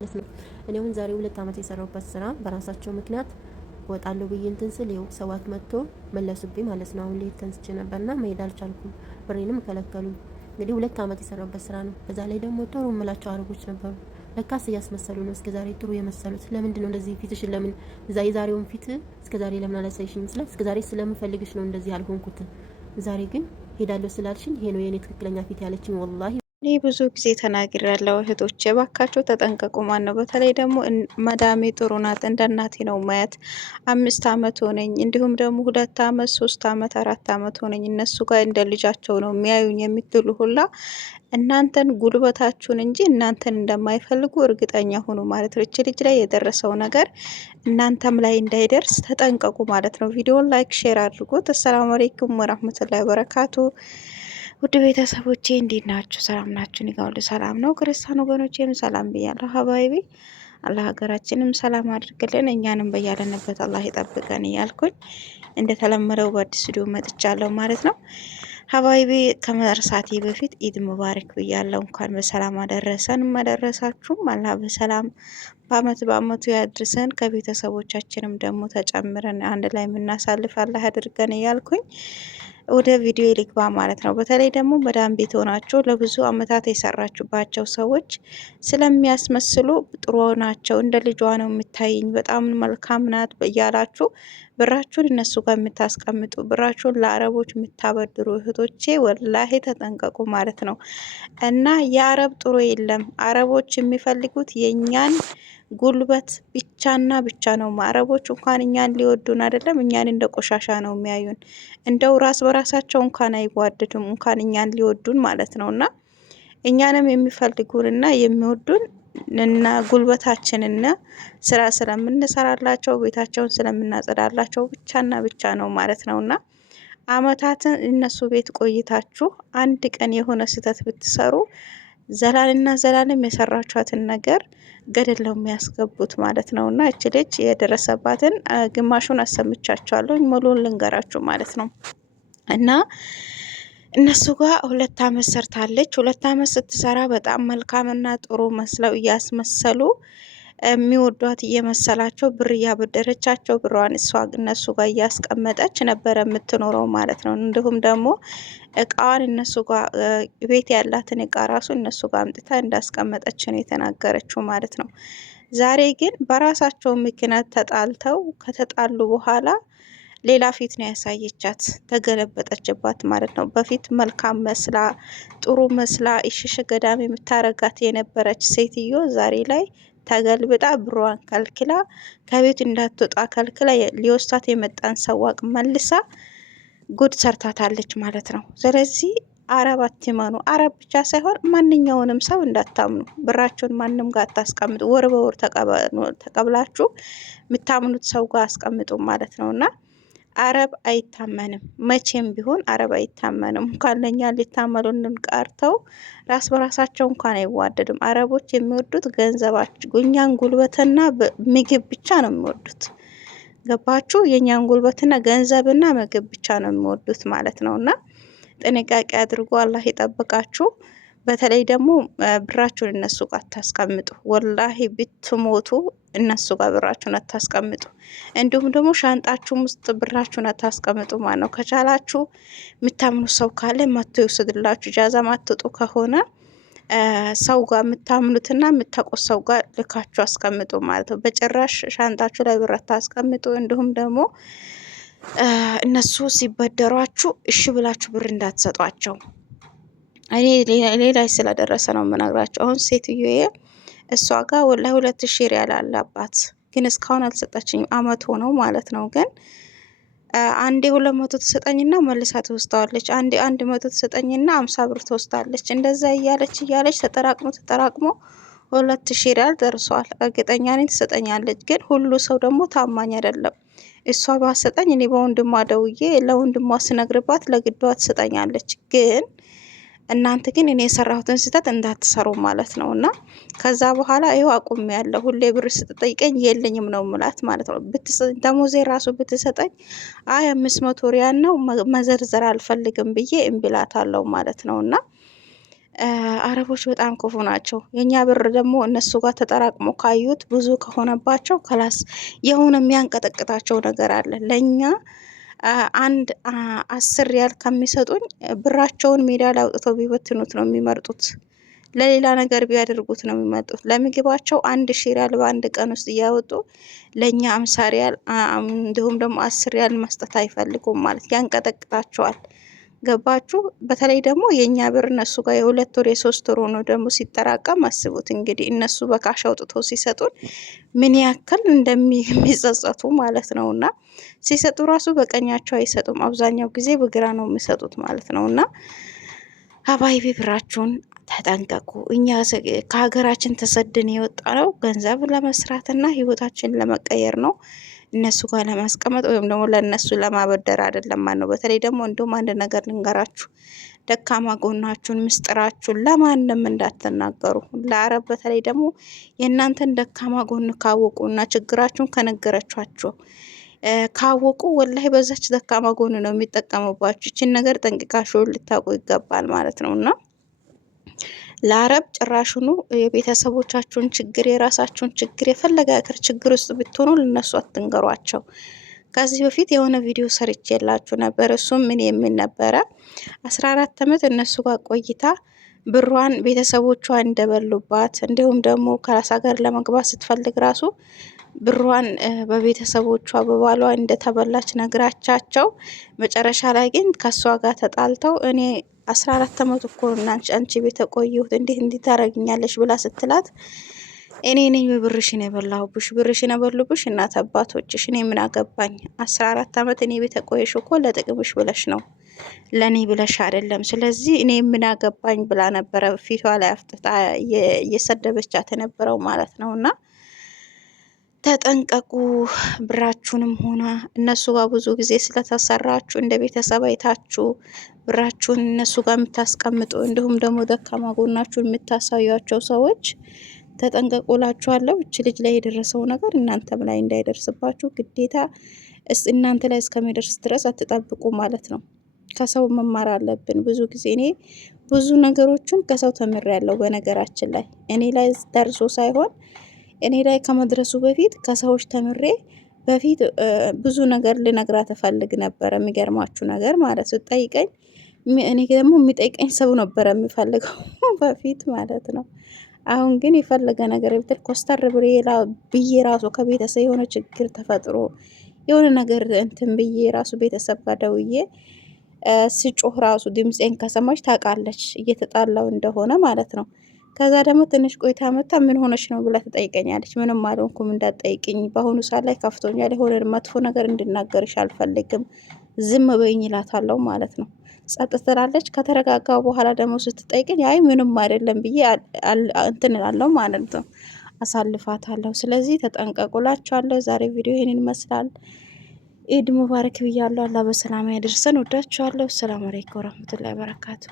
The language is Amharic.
ማለት ነው። እኔ አሁን ዛሬ 2 ዓመት የሰራሁበት ስራ በራሳቸው ምክንያት ወጣለሁ ብዬ እንትን ስል ይኸው ሰባት መጥቶ መለሱብኝ ማለት ነው። አሁን ልሄድ ተንስቼ ነበርና መሄድ አልቻልኩም። ብሬንም ከለከሉኝ። እንግዲህ 2 ዓመት የሰራሁበት ስራ ነው። በዛ ላይ ደግሞ ጥሩ የምላቸው አረቦች ነበሩ። ለካስ እያስመሰሉ ነው እስከዛሬ ጥሩ የመሰሉት። ለምንድን ነው እንደዚህ ፊትሽን ለምን የዛሬውን ፊት እስከዛሬ ለምን አላሳይሽኝ? ስለ እስከዛሬ ስለምፈልግሽ ነው እንደዚህ አልሆንኩት። ዛሬ ግን ሄዳለሁ ስላልሽኝ ይሄ ነው የኔ ትክክለኛ ፊት ያለችኝ ወላሂ። እኔ ብዙ ጊዜ ተናግሬያለሁ። እህቶቼ ባካችሁ ተጠንቀቁ። ማን ነው በተለይ ደግሞ መዳሜ ጥሩ ናት፣ እንደ እናቴ ነው ማየት። 5 ዓመት ሆነኝ፣ እንዲሁም ደግሞ 2 ዓመት፣ 3 ዓመት፣ 4 ዓመት ሆነኝ። እነሱ ጋር እንደ ልጃቸው ነው የሚያዩኝ የምትሉ ሁላ እናንተን ጉልበታችሁን እንጂ እናንተን እንደማይፈልጉ እርግጠኛ ሁኑ ማለት ነው። እች ልጅ ላይ የደረሰው ነገር እናንተም ላይ እንዳይደርስ ተጠንቀቁ ማለት ነው። ቪዲዮን ላይክ፣ ሼር አድርጉት። አሰላሙ አለይኩም ወራህመቱላሂ ወበረካቱ። ውድ ቤተሰቦቼ እንዴት ናችሁ? ሰላም ናችሁ? እኔ ጋር ሁሉ ሰላም ነው። ክርስቲያን ወገኖቼም ሰላም ብያለሁ። ሀባይቢ አላህ ሀገራችንም ሰላም አድርግልን፣ እኛንም በያለንበት አላህ ይጠብቀን እያልኩኝ እንደተለመደው በአዲስ ቪዲዮ መጥቻለሁ ማለት ነው። ሀባይቢ ከመርሳቴ በፊት ኢድ ሙባረክ ብያለሁ። እንኳን በሰላም አደረሰን አደረሳችሁም። አላህ በሰላም በአመቱ ያድርሰን፣ ከቤተሰቦቻችንም ደግሞ ተጨምረን አንድ ላይ የምናሳልፍ አላህ ያድርገን እያልኩኝ ወደ ቪዲዮ ልግባ ማለት ነው። በተለይ ደግሞ መዳም ቤት ሆናችሁ ለብዙ አመታት የሰራችሁባቸው ሰዎች ስለሚያስመስሉ ጥሩ ናቸው፣ እንደ ልጇ ነው የምታይኝ፣ በጣም መልካም ናት እያላችሁ ብራችሁን እነሱ ጋር የምታስቀምጡ፣ ብራችሁን ለአረቦች የምታበድሩ እህቶቼ ወላሂ ተጠንቀቁ ማለት ነው። እና የአረብ ጥሩ የለም። አረቦች የሚፈልጉት የእኛን ጉልበት ብቻና ብቻ ነው። አረቦች እንኳን እኛን ሊወዱን አይደለም እኛን እንደ ቆሻሻ ነው የሚያዩን። እንደው ራስ በራሳቸው እንኳን አይዋደዱም እንኳን እኛን ሊወዱን ማለት ነው። እና እኛንም የሚፈልጉንና የሚወዱን እና ጉልበታችንና ስራ ስለምንሰራላቸው ቤታቸውን ስለምናጸዳላቸው ብቻና ብቻ ነው ማለት ነው። እና አመታትን እነሱ ቤት ቆይታችሁ አንድ ቀን የሆነ ስህተት ብትሰሩ ዘላልና ዘላለም የሰራችኋትን ነገር ገደል ነው የሚያስገቡት ማለት ነው። እና እች ልጅ የደረሰባትን ግማሹን አሰምቻችኋለሁ፣ ሙሉውን ልንገራችሁ ማለት ነው። እና እነሱ ጋር 2 አመት ሰርታለች። 2 አመት ስትሰራ በጣም መልካምና ጥሩ መስለው እያስመሰሉ የሚወዷት እየመሰላቸው ብር እያበደረቻቸው ብሯን እነሱ ጋር እያስቀመጠች ነበረ የምትኖረው ማለት ነው። እንዲሁም ደግሞ እቃዋን እነሱ ጋር ቤት ያላትን እቃ ራሱ እነሱ ጋር አምጥታ እንዳስቀመጠች ነው የተናገረችው ማለት ነው። ዛሬ ግን በራሳቸው ምክንያት ተጣልተው ከተጣሉ በኋላ ሌላ ፊት ነው ያሳየቻት፣ ተገለበጠችባት ማለት ነው። በፊት መልካም መስላ ጥሩ መስላ እሽሽ ገዳም የምታረጋት የነበረች ሴትዮ ዛሬ ላይ ተገልብጣ ብሯን ከልክላ ከቤት እንዳትወጣ ከልክላ ሊወስዳት የመጣን ሰዋቅ መልሳ ጉድ ሰርታታለች ማለት ነው። ስለዚህ አረብ አትመኑ። አረብ ብቻ ሳይሆን ማንኛውንም ሰው እንዳታምኑ። ብራችሁን ማንም ጋር አታስቀምጡ። ወር በወር ተቀብላችሁ የምታምኑት ሰው ጋር አስቀምጡ ማለት ነው። እና አረብ አይታመንም፣ መቼም ቢሆን አረብ አይታመንም። እንኳን ለኛ ሊታመኑልን ቀርተው ራስ በራሳቸው እንኳን አይዋደዱም። አረቦች የሚወዱት ገንዘባቸው እኛን ጉልበትና ምግብ ብቻ ነው የሚወዱት። ገባችሁ? የኛን ጉልበትና ገንዘብና ምግብ ብቻ ነው የሚወዱት ማለት ነው። እና ጥንቃቄ አድርጎ አላህ ይጠብቃችሁ። በተለይ ደግሞ ብራችሁን እነሱ ጋር አታስቀምጡ። ወላሂ ብትሞቱ እነሱ ጋር ብራችሁን አታስቀምጡ። እንዲሁም ደግሞ ሻንጣችሁም ውስጥ ብራችሁን አታስቀምጡ ማለት ነው። ከቻላችሁ የምታምኑት ሰው ካለ መጥቶ ይወስድላችሁ። ጃዛ ማትጡ ከሆነ ሰው ጋር የምታምኑትና የምታውቁት ሰው ጋር ልካችሁ አስቀምጡ ማለት ነው። በጭራሽ ሻንጣችሁ ላይ ብር አታስቀምጡ። እንዲሁም ደግሞ እነሱ ሲበደሯችሁ እሺ ብላችሁ ብር እንዳትሰጧቸው። እኔ ሌላ ስለደረሰ ነው የምነግራቸው። አሁን ሴትዮዬ እሷ ጋር ወላሂ 2000 ሪያል አለባት፣ ግን እስካሁን አልሰጠችኝም። አመት ሆነው ማለት ነው። ግን አንዴ 200 ትሰጠኝና መልሳ ትወስዳለች። አንዴ 100 ትሰጠኝና 50 ብር ትወስዳለች። እንደዛ እያለች ተጠራቅሞ 2000 ሪያል ደርሷል። እርግጠኛ ነኝ ትሰጠኛለች። ግን ሁሉ ሰው ደግሞ ታማኝ አይደለም። እሷ ባሰጠኝ እኔ በወንድሟ ደውዬ ለወንድሟ ስነግርባት ለግዷ ትሰጠኛለች። ግን እናንተ ግን እኔ የሰራሁትን ስህተት እንዳትሰሩ ማለት ነው። እና ከዛ በኋላ ይኸው አቁም ያለው ሁሌ ብር ስትጠይቀኝ የለኝም ነው ምላት ማለት ነው። ደሞዜ ራሱ ብትሰጠኝ 500 ሪያል ነው መዘርዘር አልፈልግም ብዬ እምቢላታለሁ ማለት ነው። እና አረቦች በጣም ክፉ ናቸው። የእኛ ብር ደግሞ እነሱ ጋር ተጠራቅሞ ካዩት ብዙ ከሆነባቸው ከላስ የሆነ የሚያንቀጠቅጣቸው ነገር አለ። ለእኛ አንድ 10 ሪያል ከሚሰጡኝ ብራቸውን ሜዳ ላይ አውጥተው ቢበትኑት ነው የሚመርጡት። ለሌላ ነገር ቢያደርጉት ነው የሚመጡት። ለምግባቸው 1 ሺህ ሪያል በአንድ ቀን ውስጥ እያወጡ ለእኛ 50 ሪያል እንዲሁም ደግሞ 10 ሪያል መስጠት አይፈልጉም ማለት ያንቀጠቅጣቸዋል። ገባችሁ? በተለይ ደግሞ የእኛ ብር እነሱ ጋር የ2 ወር የ3 ወር ሆኖ ደግሞ ሲጠራቀም አስቡት እንግዲህ እነሱ በካሽ አውጥተው ሲሰጡን ምን ያክል እንደሚጸጸቱ ማለት ነው። እና ሲሰጡ ራሱ በቀኛቸው አይሰጡም፣ አብዛኛው ጊዜ በግራ ነው የሚሰጡት ማለት ነው። እና ሀባይቢ ብራችሁን ተጠንቀቁ። እኛ ከሀገራችን ተሰድን የወጣ ነው ገንዘብ ለመስራትና ህይወታችን ለመቀየር ነው፣ እነሱ ጋር ለማስቀመጥ ወይም ደግሞ ለእነሱ ለማበደር አይደለም ማለት ነው። በተለይ ደግሞ እንዲሁም አንድ ነገር ልንገራችሁ፣ ደካማ ጎናችሁን ምስጢራችሁን ለማንም እንዳትናገሩ። ለአረብ በተለይ ደግሞ የእናንተን ደካማ ጎን ካወቁ እና ችግራችሁን ከነገረቻችሁ ካወቁ ወላሂ በዛች ደካማ ጎን ነው የሚጠቀሙባችሁ። ይችን ነገር ጠንቅቃችሁ ልታውቁ ይገባል ማለት ነው። እና ለአረብ ጭራሹኑ የቤተሰቦቻችሁን ችግር የራሳችሁን ችግር የፈለገ ችግር ውስጥ ብትሆኑ ልነሱ አትንገሯቸው። ከዚህ በፊት የሆነ ቪዲዮ ሰርቼ የላችሁ ነበር። እሱም ምን የሚል ነበረ? 14 ዓመት እነሱ ጋር ቆይታ ብሯን ቤተሰቦቿ እንደበሉባት እንዲሁም ደግሞ ከራስ ሀገር ለመግባት ስትፈልግ ራሱ ብሯን በቤተሰቦቿ በባሏ እንደተበላች ነግራቻቸው መጨረሻ ላይ ግን ከእሷ ጋር ተጣልተው እኔ 14 ዓመት እኮ እና አንቺ ቤት የቆየሁት እንዴት ታደርጊኛለሽ ብላ ስትላት እኔ ነኝ ብርሽን የበላሁብሽ፣ ብርሽን የበሉብሽ እናት አባቶችሽ፣ እኔ ምን አገባኝ? 14 ዓመት እኔ ቤት የቆየሽ እኮ ለጥቅምሽ ብለሽ ነው፣ ለእኔ ብለሽ አይደለም። ስለዚህ እኔ ምን አገባኝ ብላ ነበረ ፊቷ ላይ አፍጥጣ እየሰደበቻት የነበረው ማለት ነው። እና ተጠንቀቁ። ብራችሁንም ሆነ እነሱ ጋር ብዙ ጊዜ ስለተሰራችሁ እንደ ቤተሰብ አይታችሁ ብራችሁን እነሱ ጋር የምታስቀምጡ እንዲሁም ደግሞ ደካማ ጎናችሁን የምታሳዩቸው ሰዎች ተጠንቀቁላችኋለሁ። እች ልጅ ላይ የደረሰው ነገር እናንተም ላይ እንዳይደርስባችሁ ግዴታ እናንተ ላይ እስከሚደርስ ድረስ አትጠብቁ ማለት ነው። ከሰው መማር አለብን። ብዙ ጊዜ እኔ ብዙ ነገሮችን ከሰው ተምሬያለሁ። በነገራችን ላይ እኔ ላይ ደርሶ ሳይሆን እኔ ላይ ከመድረሱ በፊት ከሰዎች ተምሬ በፊት ብዙ ነገር ልነግራት እፈልግ ነበረ። የሚገርማችሁ ነገር ማለት ስጠይቀኝ እኔ ደግሞ የሚጠይቀኝ ሰው ነበረ የሚፈልገው በፊት ማለት ነው። አሁን ግን የፈለገ ነገር ብትል ኮስተር ብዬ ራሱ ከቤተሰብ የሆነ ችግር ተፈጥሮ የሆነ ነገር እንትን ብዬ ራሱ ቤተሰብ ጋር ደውዬ ስጮህ ራሱ ድምፄን ከሰማች ታውቃለች እየተጣላው እንደሆነ ማለት ነው። ከዛ ደግሞ ትንሽ ቆይታ መታ ምን ሆነች ነው ብላ ትጠይቀኛለች። ምንም አልሆንኩም እንዳትጠይቅኝ፣ በአሁኑ ሰዓት ላይ ከፍቶኛል፣ የሆነ መጥፎ ነገር እንድናገርሽ አልፈልግም፣ ዝም በይኝ እላታለሁ ማለት ነው። ጸጥ ትላለች። ከተረጋጋ በኋላ ደግሞ ስትጠይቅኝ አይ ምንም አይደለም ብዬ እንትን እላለሁ ማለት ነው፣ አሳልፋታለሁ። ስለዚህ ተጠንቀቁላችኋለሁ። ዛሬ ቪዲዮ ይሄንን ይመስላል። ኢድ ሙባረክ ብያለሁ። አላህ በሰላም ያደርሰን። ወዳችኋለሁ። ሰላም አለይኩም ወራህመቱላሂ ወበረካቱ።